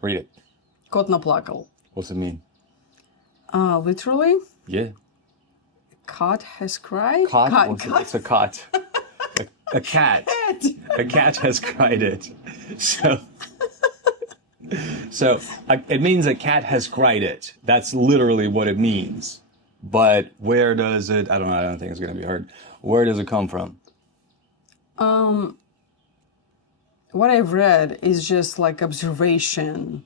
Read it. Кот наплакал. What's it mean? Literally, Yeah. cat has cried. It's a cot. A cat. A cat has cried it. So it means a cat has cried it. That's literally what it means. But where does it? I don't know. I don't think it's going to be heard. Where does it come from? What I've read is just like observation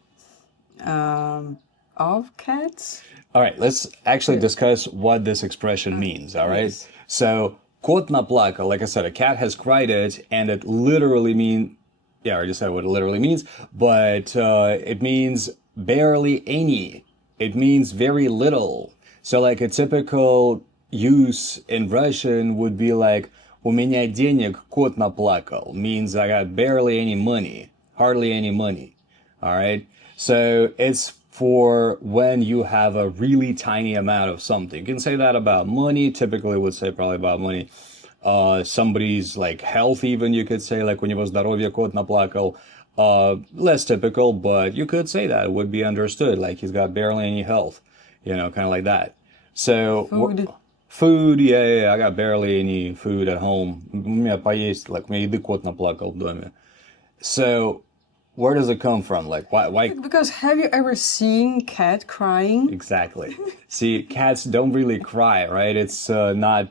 of cats. All right, let's actually discuss what this expression means, all right? Yes. So, кот наплакал, like I said, a cat has cried it, and it literally means, yeah, I already said what it literally means, but it means barely any. It means very little. So, like a typical use in Russian would be like, у меня денег кот наплакал, means I got barely any money, hardly any money, all right? So, it's for when you have a really tiny amount of something. You can say that about money. Typically would say probably about money. Somebody's like health even, you could say, like у него здоровье кот наплакал. Less typical, but you could say that. It would be understood. Like he's got barely any health, you know, kind of like that. So food, yeah, I got barely any food at home. У меня поесть, like у меня еды кот наплакал в доме. So where does it come from? Like, why? Because have you ever seen cat crying? Exactly. See, cats don't really cry, right? It's not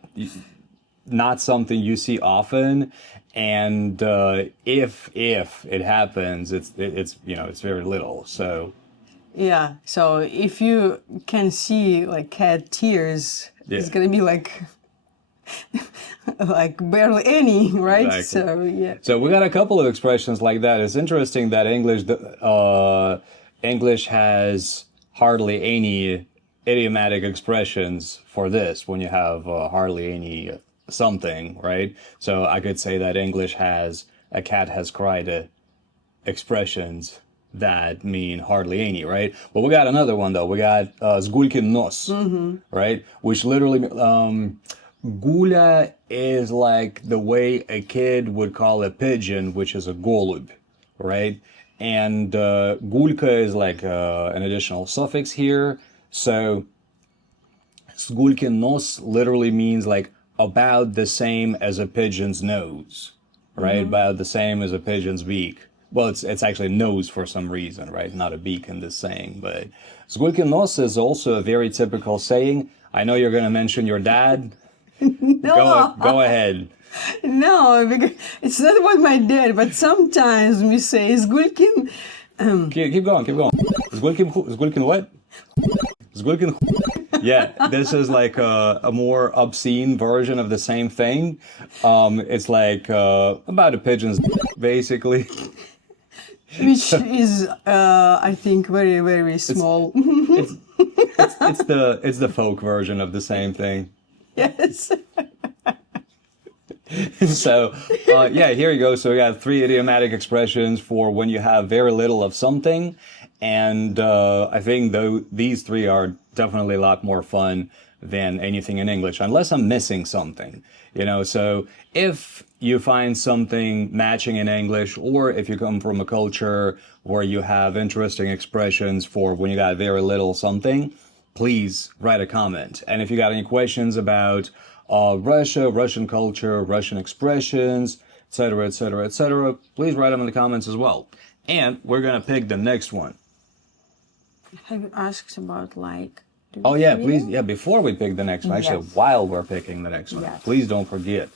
something you see often, and if it happens, it's you know, it's very little. So Yeah. So if you can see like cat tears, it's gonna be like like barely any, right? Exactly. So yeah. So we got a couple of expressions like that. It's interesting that English has hardly any idiomatic expressions for this when you have hardly any something, right? So I could say that English has a cat has cried expressions that mean hardly any, right? But we got another one though. We got sgulkin nos, right? Which literally Gula is like the way a kid would call a pigeon, which is a golub, right? And gulka is like an additional suffix here. So sgulkin nos literally means like about the same as a pigeon's nose, right? About the same as a pigeon's beak. Well, it's actually nose for some reason, right? Not a beak in this saying, but sgulkin nos is also a very typical saying. I know you're going to mention your dad. No. Go ahead. No, because it's not about my dad, but sometimes we say Sgulkin. Keep going. Sgulkin what? Sgulkin. Yeah, this is like a more obscene version of the same thing. It's like about a pigeon's basically. Which is, I think, very, very small. It's the folk version of the same thing. Yes. So, yeah, here you go. So we got 3 idiomatic expressions for when you have very little of something. And I think these 3 are definitely a lot more fun than anything in English, unless I'm missing something, you know. So if you find something matching in English, or if you come from a culture where you have interesting expressions for when you got very little something, please write a comment. And if you got any questions about Russia, Russian culture, Russian expressions, etc., etc., etc., please write them in the comments as well. And we're going to pick the next one. Have you asked about like... Oh, yeah, please. Yeah, before we pick the next one, actually, Yes. while we're picking the next one, Yes. please don't forget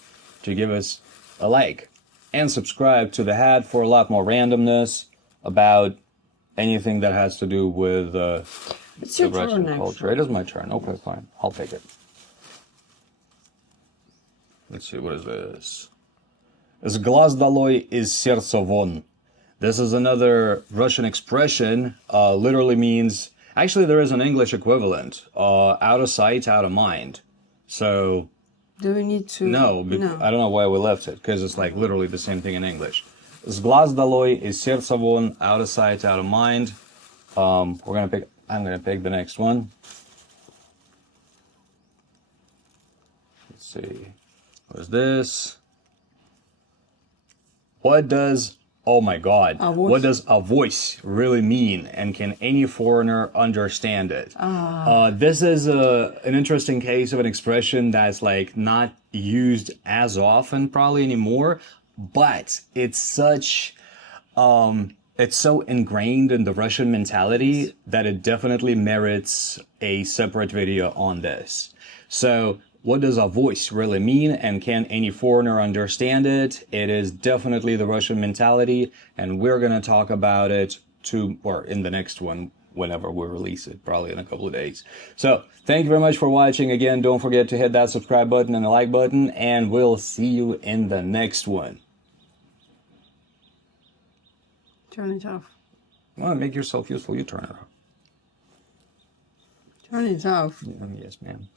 to give us a like and subscribe to the Hat for a lot more randomness about anything that has to do with It's your the Russian turn, culture. actually. It is my turn. Okay, fine. I'll take it. Let's see, what is this? С глаз долой, из сердца вон. This is another Russian expression. Literally means, actually there is an English equivalent. Out of sight, out of mind. So, Do we need to... no, I don't know why we left it, because it's like literally the same thing in English. С глаз долой, из сердца вон, out of sight, out of mind. I'm gonna pick the next one. Let's see. What is this? What does Oh my God. A voice. What does a voice really mean? And can any foreigner understand it? This is an interesting case of an expression that's like not used as often probably anymore, but it's so ingrained in the Russian mentality that it definitely merits a separate video on this. So, what does a voice really mean, and can any foreigner understand it? It is definitely the Russian mentality, and we're gonna talk about it in the next one, whenever we release it, probably in a couple of days. So, thank you very much for watching. Again, don't forget to hit that subscribe button and the like button, and we'll see you in the next one. Turn it off. Well, make yourself useful, you turn it off. Turn it off. Yes, ma'am.